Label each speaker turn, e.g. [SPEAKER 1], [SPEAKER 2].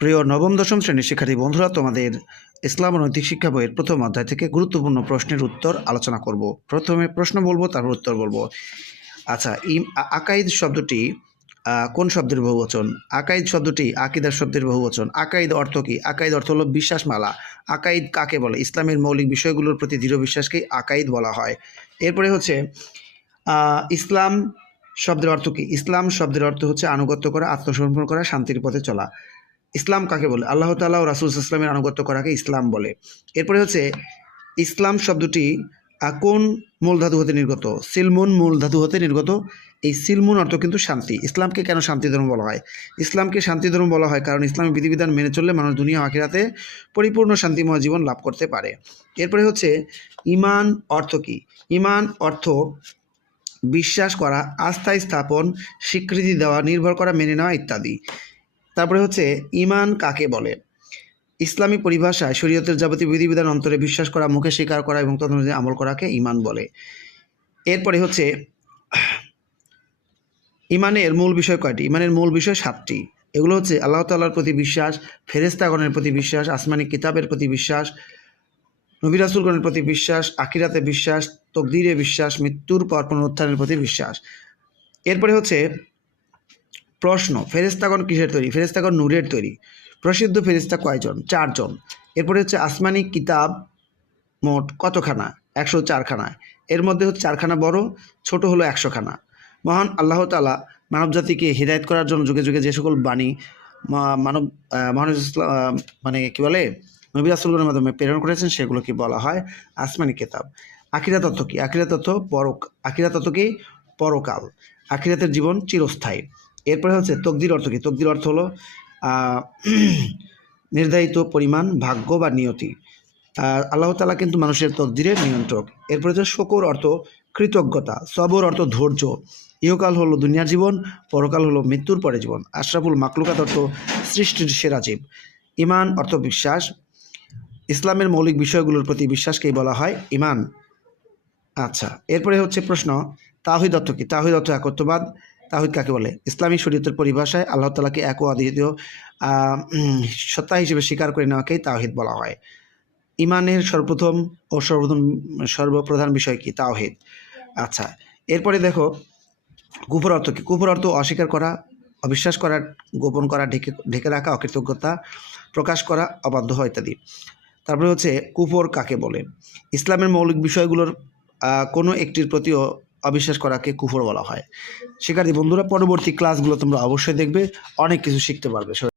[SPEAKER 1] প্রিয় নবম, দশম শ্রেণির শিক্ষার্থী বন্ধুরা, তোমাদের ইসলাম ও নৈতিক শিক্ষা বইয়ের প্রথম অধ্যায় থেকে গুরুত্বপূর্ণ প্রশ্নের উত্তর আলোচনা করব। প্রথমে প্রশ্ন বলব, তারপর উত্তর বলব। আচ্ছা ইম আকাইদ শব্দটি কোন শব্দের বহুবচন? আকাইদ শব্দটি আকিদার শব্দের বহুবচন। আকাইদ অর্থ কি? আকাইদ অর্থ হলো বিশ্বাসমালা। আকাইদ কাকে বলে? ইসলামের মৌলিক বিষয়গুলোর প্রতি দৃঢ় বিশ্বাসকেই আকাইদ বলা হয়। এরপরে হচ্ছে ইসলাম শব্দের অর্থ কি? ইসলাম শব্দের অর্থ হচ্ছে আনুগত্য করা, আত্মসমর্পণ করা, শান্তির পথে চলা। ইসলাম কাকে বলে? আল্লাহ তাআলা ও রাসুল ইসলামের আনুগত্য করাকে ইসলাম বলে। এরপরে হচ্ছে, ইসলাম শব্দটি কোন মূল ধাতু হতে নির্গত? সিলমুন মূল ধাতু হতে নির্গত। এই সিলমুন অর্থ কিন্তু শান্তি। ইসলামকে কেন শান্তি ধর্ম বলা হয়? ইসলামকে শান্তি ধর্ম বলা হয় কারণ ইসলামের বিধিবিধান মেনে চললে মানুষ দুনিয়া আখিরাতে পরিপূর্ণ শান্তিময় জীবন লাভ করতে পারে। এরপরে হচ্ছে, ইমান অর্থ কি? ইমান অর্থ বিশ্বাস করা, আস্থায় স্থাপন, স্বীকৃতি দেওয়া, নির্ভর করা, মেনে নেওয়া ইত্যাদি। তারপরে হচ্ছে ইমান কাকে বলে? ইসলামী পরিভাষায় শরীয়তের যাবতীয় বিধিবিধান অন্তরে বিশ্বাস করা, মুখে স্বীকার করা এবং তদ অনুযায়ী আমল করাকে ইমান বলে। এরপরে হচ্ছে, ইমানের মূল বিষয় কয়টি? ইমানের মূল বিষয় সাতটি। এগুলো হচ্ছে আল্লাহ তাল্লাহর প্রতি বিশ্বাস ফেরেস্তাগণের প্রতি বিশ্বাস, আসমানি কিতাবের প্রতি বিশ্বাস, নবী রাসুলগণের প্রতি বিশ্বাস আকিরাতে বিশ্বাস, তকদিরে বিশ্বাস, মৃত্যুর পর পুনরুত্থানের প্রতি বিশ্বাস। এরপরে হচ্ছে প্রশ্ন ফেরেস্তাগণ কিসের তৈরি? ফেরেস্তাগণ নূরের তৈরি। প্রসিদ্ধ ফেরেস্তা কয়জন? চারজন। এরপরে হচ্ছে আসমানি কিতাব মোট কতখানা? একশো চারখানা। এর মধ্যে হচ্ছে চারখানা বড় ছোট হলো একশোখানা। মহান আল্লাহ তালা মানব জাতিকে হৃদায়ত করার জন্য যুগে যুগে যে সকল বাণী মানব আহ, মহানবী ইসলাম মানে কি বলে? নবী রাসুলগণের মাধ্যমে প্রেরণ করেছেন সেগুলোকে বলা হয় আসমানি কিতাব। আখিরা তত্ত্ব কি? আখিরা তত্ত্ব পরক আখিরা তত্ত্ব কি? পরকাল। আখিরাতের জীবন চিরস্থায়ী। এরপরে হচ্ছে তকদির অর্থ কি? তকদির অর্থ হলো নির্ধারিত পরিমাণ ভাগ্য বা নিয়তি। আল্লাহ তালা কিন্তু মানুষের তকদিরের নিয়ন্ত্রক। এরপরে হচ্ছে শকর অর্থ কৃতজ্ঞতা, সবর অর্থ ধৈর্য। ইহকাল হলো দুনিয়ার জীবন, পরকাল হলো মৃত্যুর পরে জীবন। আশরাফুল মাকলুকাত অর্থ সৃষ্টির সেরা জীব। ইমান অর্থ বিশ্বাস। ইসলামের মৌলিক বিষয়গুলোর প্রতি বিশ্বাসকেই বলা হয় ইমান আচ্ছা এরপরে হচ্ছে প্রশ্ন তাহিদ অর্থ কি? তাহিদ অর্থ একত্ববাদ। তাহিদ কাকে বলে? ইসলামী শরীয়তের পরিভাষায় আল্লাহ তালাকে এক ও উম, সত্তা হিসেবে স্বীকার করে নেওয়াকেই তাওহিদ বলা হয়। ইমানের সর্বপ্রথম ও সর্বপ্রথম সর্বপ্রধান বিষয় কি? তাওহিদ। আচ্ছা এরপরে দেখো কুফর অর্থ কি? কুফর অর্থ অস্বীকার করা অবিশ্বাস করা গোপন করা ঢেকে ঢেকে রাখা অকৃতজ্ঞতা প্রকাশ করা অবাধ্য হয় ইত্যাদি। তারপরে হচ্ছে কুফর কাকে বলে? ইসলামের মৌলিক বিষয়গুলোর কোনো একটির প্রতিও অবিশ্বাস করাকে কুফর বলা হয়। শিক্ষার্থী বন্ধুরা, পরবর্তী ক্লাসগুলো তোমরা অবশ্যই দেখবে। অনেক কিছু শিখতে পারবে।